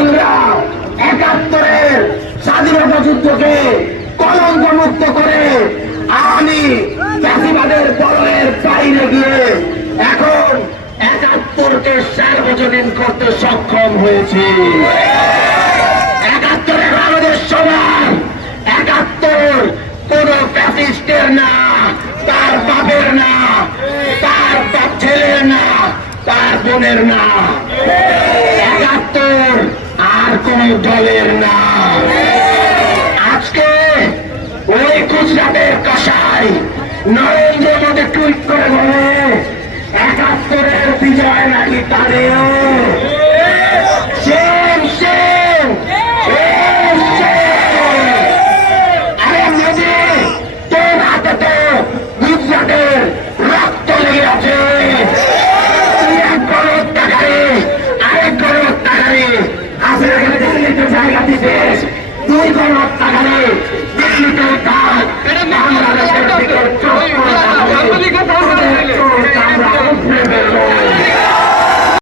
আমরা ৭১-এর স্বাধীনতা যুদ্ধকে কলঙ্ক মুক্ত করে আমি চাষিবাদের দলের বাইরে গিয়ে এখন ৭১-কে সার্বজনীন করতে সক্ষম হয়েছি। ৭১-এর আমাদের সবার ৭১ কোন ফ্যাসিস্টের না, তার বাপের না, তার বাপ ছেলের না, তার বোনের না। ৭১ আর কোন দলের না। আজকে ওই গুজরাটের কসাই নরেন্দ্র মোদী টুইট করে বলে ৭১-এর বিজয় নাকি তারেও। আরে মোদী, তোর হাতে তো গুজরাটের রক্ত লেগে আছে। তুই এক বড় হত্যাকারী, আরেক বড় হত্যাকারী। আসলে এখানে দিল্লিতে জায়গা দিতে 2 বড় হত্যাকারী, দিল্লিতে